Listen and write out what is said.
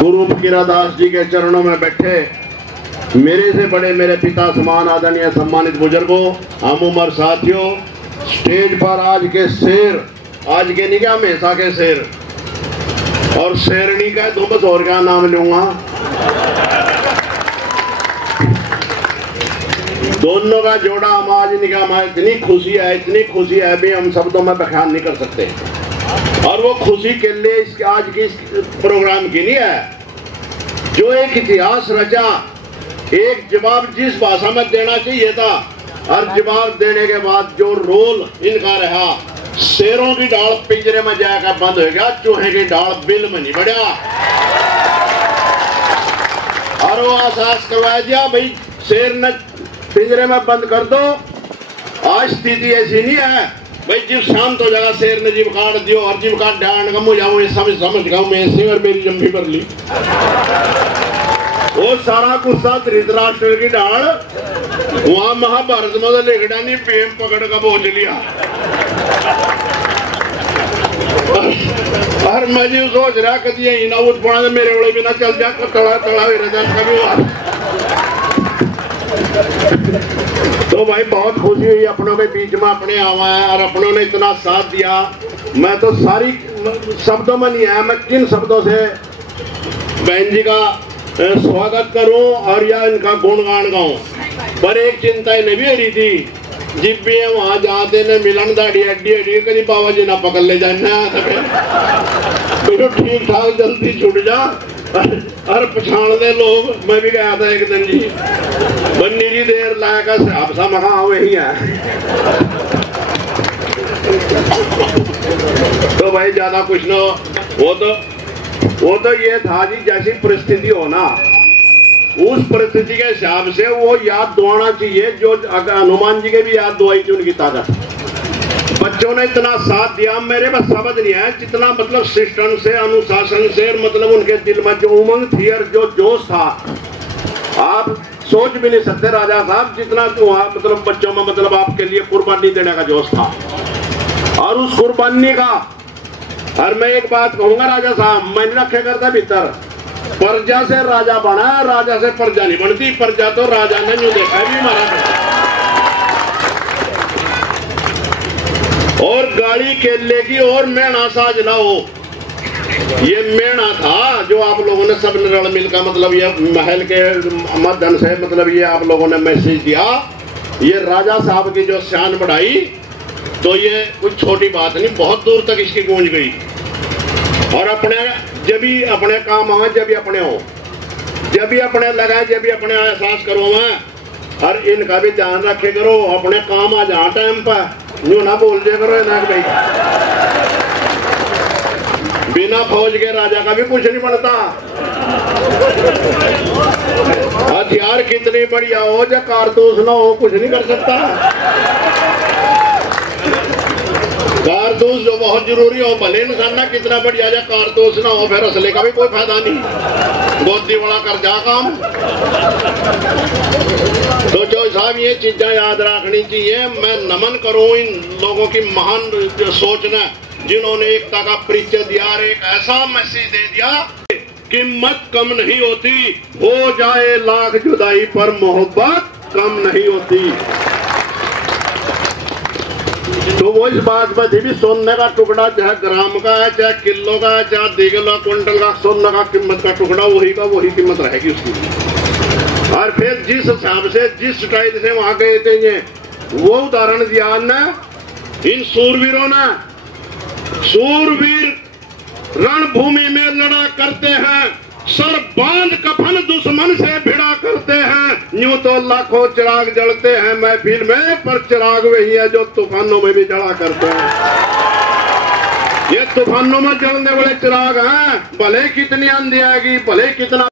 गुरु फकीरादास जी के चरणों में बैठे मेरे से बड़े मेरे पिता समान आदरणीय सम्मानित बुजुर्गों, हम उम्र साथियों, स्टेज पर आज के शेर, आज के नहीं क्या हमेशा के शेर और शेरनी का तुम बस और क्या नाम लूंगा, दोनों का जोड़ा हम आज निकामा। इतनी खुशी है भी हम शब्दों में बयान नहीं कर सकते। और वो खुशी के लिए आज की इस प्रोग्राम की नहीं है, जो एक इतिहास रचा, एक जवाब जिस भाषा में देना चाहिए था और जवाब देने के बाद जो रोल इनका रहा, शेरों की डाल पिंजरे में जाकर बंद हो गया, चूहे की डाल बिल में नहीं बढ़ा। और वो आसास करवाया दिया भाई शेर न पिंजरे में बंद कर दो। आज स्थिति ऐसी नहीं है भाई जीव शांत हो जाएगा, शेर ने जीव काट दियो और जीव काट डांड का मुझे समझ गया मैं ऐसे और मेरी जम्भी पर ली। वो सारा गुस्सा धृतराष्ट्र की डाल वहां महाभारत में तो लिख डानी, पेम पकड़ का बोझ लिया। और मैं जी सोच रहा कभी यही ना उठ पड़ा मेरे बड़े बिना चल जा तड़ा कभी। तो भाई बहुत खुशी हुई अपनों के बीच में अपने आवा है और अपनों ने इतना साथ दिया। मैं तो सारी शब्दों में नहीं आया, मैं किन शब्दों से बहन जी का स्वागत करूं और या इनका गुणगान गाऊं। पर एक चिंता इन्हें भी हरी थी, जिप भी है वहां जाते ने मिलन दाड़ी हड्डी कहीं बाबा जी ना पकड़ ले जाना ठीक ठाक जल्दी छुट जा और पछाण दे लोग। मैं भी गया था एक दिन जी, बन्नी देर लाया आप सा महा वही है। तो भाई ज्यादा कुछ ना, वो तो ये था जी जैसी परिस्थिति हो ना, उस परिस्थिति के हिसाब से वो याद दुआना चाहिए जो हनुमान जी के भी याद दुआई थी उनकी ताकत। बच्चों ने इतना साथ दिया, मेरे बस शब्द नहीं है जितना मतलब शिक्षण से, अनुशासन से, मतलब उनके दिल में जो उमंग थी और जो जोश था आप सोच भी नहीं सकते राजा साहब, जितना मतलब बच्चों में मतलब आपके लिए कुर्बानी देने का जोश था। और उस कुर्बानी का, और मैं एक बात कहूंगा राजा साहब, मैंने रखे करता भीतर, प्रजा से राजा बना, राजा से प्रजा नहीं बनती। प्रजा तो राजा ने न्यू देखा भी हमारा। और गाड़ी केले की और मेणा साज लाओ, ये मेणा था जो आप लोगों ने सब ने रल मिलकर मतलब ये महल के माध्यम से मतलब ये आप लोगों ने मैसेज दिया, ये राजा साहब की जो शान बढ़ाई, तो ये कुछ छोटी बात नहीं, बहुत दूर तक इसकी गूंज गई। और अपने जब भी अपने काम आवे, जब भी अपने हो, जब भी अपने लगाए, जब भी अपने एहसास करो मैं, और इनका भी ध्यान रखे करो, अपने काम आ जा टाइम पर यूं ना बोल दे करो ना भाई। बिना फौज के राजा का भी कुछ नहीं बनता। हथियार कितनी बढ़िया हो, जब कारतूस ना हो कुछ नहीं कर सकता। कारतूस जो बहुत जरूरी हो, भले निशाना कितना बढ़िया, जब कारतूस ना हो फिर असले का भी कोई फायदा नहीं, गोदी बड़ा कर जा काम। तो जो साहब ये चीजें याद रखनी चाहिए। मैं नमन करूं इन लोगों की महान सोच ने, जिन्होंने एकता का परिचय दिया और एक ऐसा मैसेज दे दिया, कीमत कम नहीं होती, हो जाए लाख जुदाई पर मोहब्बत कम नहीं होती। तो वो इस बात पर भी सोने का टुकड़ा चाहे ग्राम का है, चाहे किलो का है, चाहे देगला क्विंटल का सोने का कीमत का टुकड़ा वही का वही कीमत रहेगी उसकी। और फिर जिस हिसाब से जिस स्टाइल से वहां गए थे ये, वो उदाहरण दिया ने इन सूरवीरों ने। सूरवीर रणभूमि में लड़ा करते हैं, सर बांध कफन दुश्मन से भिड़ा करते हैं। यूं तो लाखों चिराग जलते हैं महफिल में, पर चिराग वही है जो तूफानों में भी जला करते हैं। ये तूफानों में जलने वाले चिराग हैं, भले कितनी आंधी आएगी, भले कितना